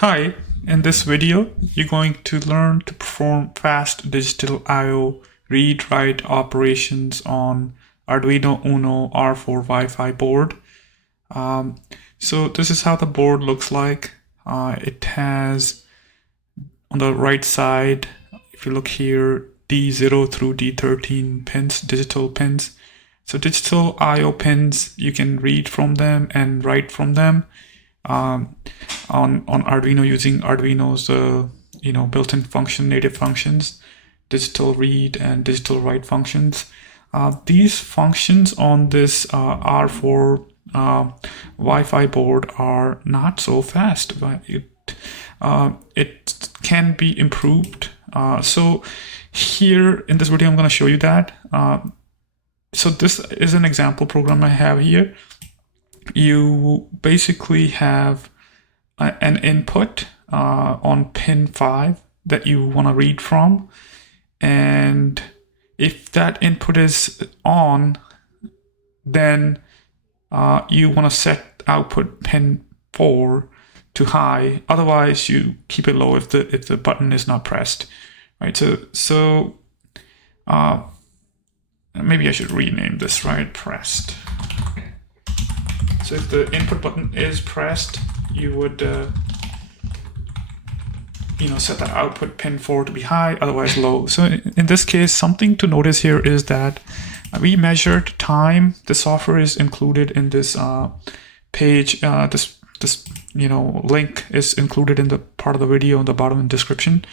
Hi, in this video, you're going to learn to perform fast digital I/O read-write operations on Arduino Uno R4 Wi-Fi board. So this is how the board looks like. It has on the right side, if you look here, D0 through D13 pins, digital pins. So digital I/O pins, you can read from them and write from them. On Arduino, using Arduino's built-in native functions, digital read and digital write functions. These functions on this R4 Wi-Fi board are not so fast, but it can be improved. So here in this video, I'm going to show you that. So this is an example program I have here. You basically have an input on pin 5 that you want to read from, and if that input is on, then you want to set output pin 4 to high. Otherwise, you keep it low if the button is not pressed, right? So maybe I should rename this, right? Pressed. So if the input button is pressed, you would set the output pin 4 to be high, otherwise low. So in this case, something to notice here is that we measured time. The software is included in this page. This link is included in the part of the video in the bottom in the description.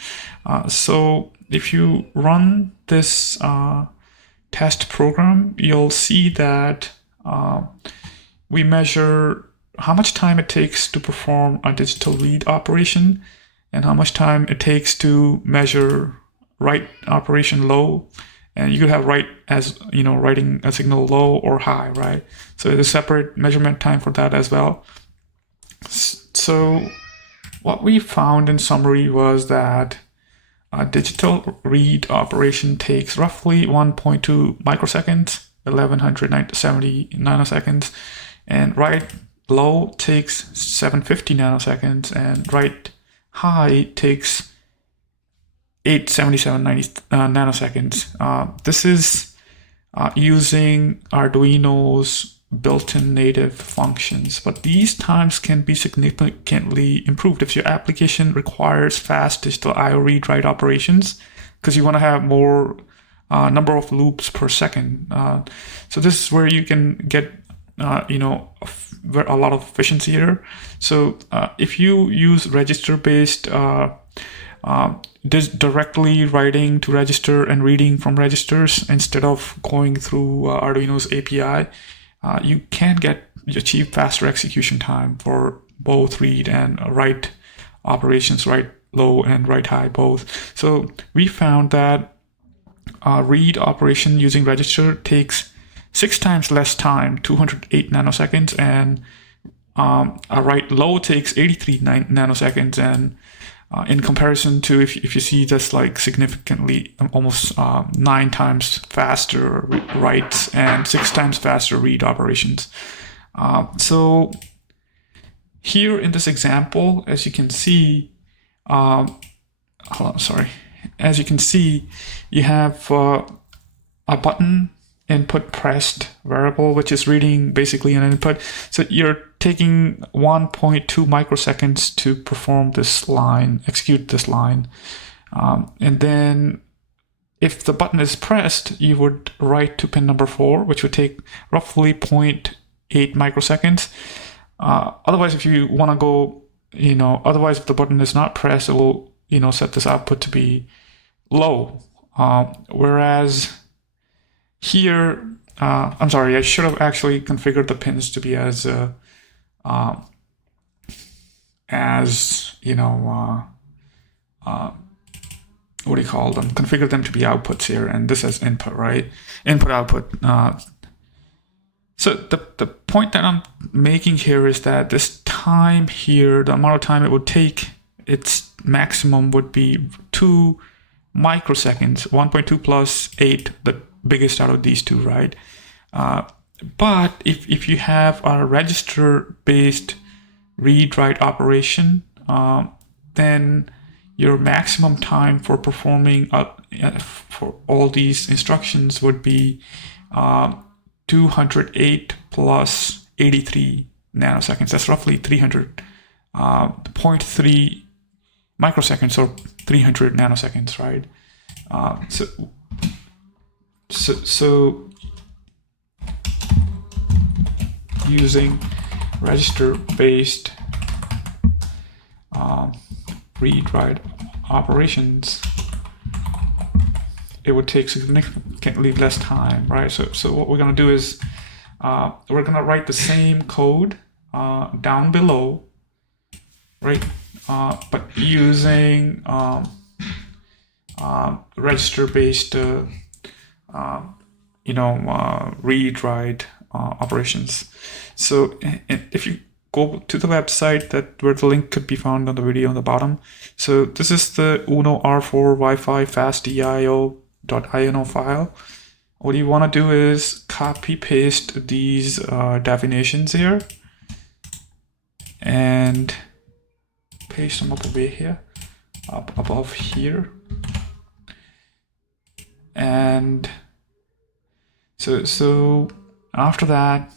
So if you run this test program, you'll see that we measure how much time it takes to perform a digital read operation and how much time it takes to measure write operation low. And you could have write as, writing a signal low or high, right? So there's a separate measurement time for that as well. So what we found in summary was that a digital read operation takes roughly 1.2 microseconds, 1170 nanoseconds, and write low takes 750 nanoseconds, and write high takes 877 nanoseconds. This is using Arduino's built-in native functions, but these times can be significantly improved if your application requires fast digital I/O read-write operations, because you want to have more number of loops per second. So this is where you can get a lot of efficiency here. So if you use register-based directly writing to register and reading from registers instead of going through Arduino's API, you can achieve faster execution time for both read and write operations, write low and write high both. So we found that read operation using register takes 6 times less time, 208 nanoseconds, and a write low takes 83 nanoseconds. And in comparison to if you see this, like significantly almost 9 times faster writes and 6 times faster read operations. So here in this example, as you can see, as you can see, you have a button input pressed variable, which is reading basically an input. So you're taking 1.2 microseconds to perform this line, execute this line. And then if the button is pressed, you would write to pin number 4, which would take roughly 0.8 microseconds. Otherwise, if you want to go, otherwise if the button is not pressed, it will, set this output to be low. Whereas here, I'm sorry, I should have actually configured the pins to be as what do you call them? Configure them to be outputs here, and this as input, right? Input, output. So the point that I'm making here is that this time here, the amount of time it would take, its maximum would be 2 microseconds, 1.2 plus 8, the biggest out of these two, right? But if you have a register-based read-write operation, then your maximum time for performing for all these instructions would be 208 plus 83 nanoseconds. That's roughly 0.3 microseconds or 300 nanoseconds, right? So using register-based read-write operations, it would take significantly less time, right? So what we're gonna do is we're gonna write the same code down below, right? But using register-based, read-write operations. So if you go to the website where the link could be found on the video on the bottom. So this is the Uno R4 Wi-Fi fastdio.ino file. What you want to do is copy paste these definitions here and paste them up above here. And so after that,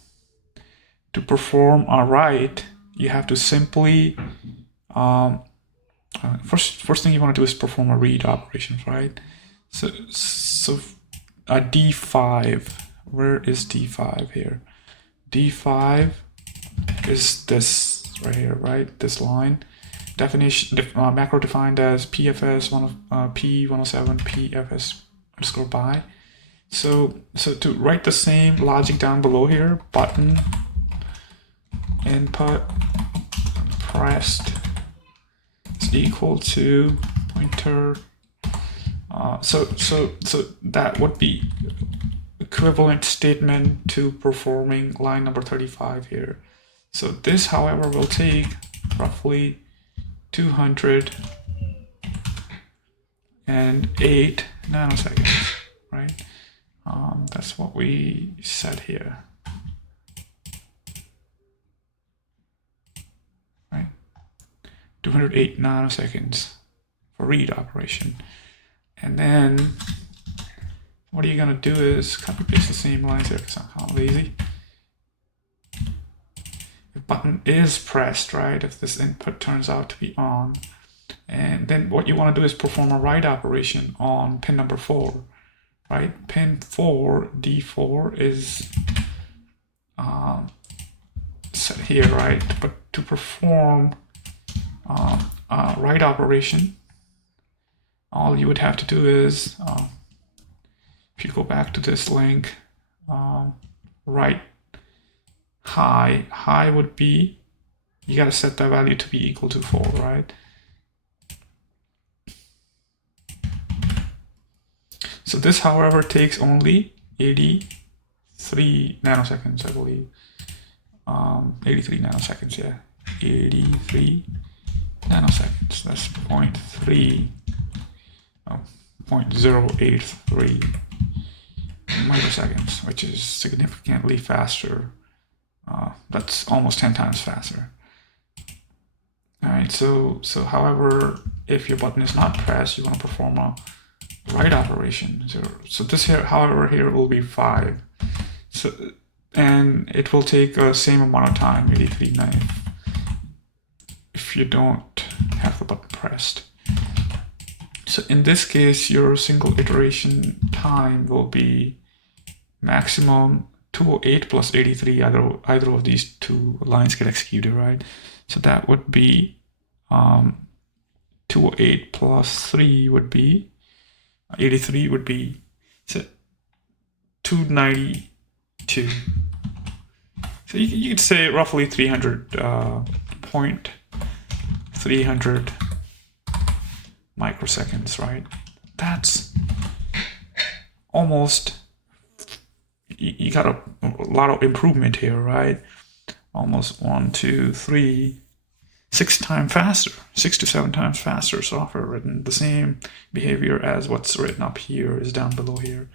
to perform a write, you have to simply first thing you want to do is perform a read operation, right? So a D5, where is D5 here? D5 is this right here, right? This line. Definition macro defined as PFS P107 PFS_by. So to write the same logic down below here, button input pressed is equal to pointer. So that would be equivalent statement to performing line number 35 here. So this, however, will take roughly 208 nanoseconds, right? That's what we said here, right? 208 nanoseconds for read operation. And then what you're gonna do is copy paste the same lines here because I'm kind of lazy. The button is pressed, right? If this input turns out to be on, and then what you want to do is perform a write operation on pin number 4, right? Pin 4, D4 is set here, right? But to perform a write operation, all you would have to do is, if you go back to this link, write high would be, you got to set that value to be equal to 4, right? So this, however, takes only 83 nanoseconds, I believe. 83 nanoseconds, yeah. 83 nanoseconds. That's 0.083 microseconds, which is significantly faster. That's almost 10 times faster. All right, so however, if your button is not pressed, you want to perform a write operation. So this here, however, here will be 5. So, and it will take the same amount of time, 83 if you don't have the button pressed. So in this case, your single iteration time will be maximum 208 plus 83. Either of these two lines get executed, right? So that would be 208 plus 3 would be 83 would be 292. So you could say roughly 300 microseconds, right? That's almost, you got a lot of improvement here, right? Almost 1, 2, 3, 6 times faster, 6 to 7 times faster software written. The same behavior as what's written up here is down below here.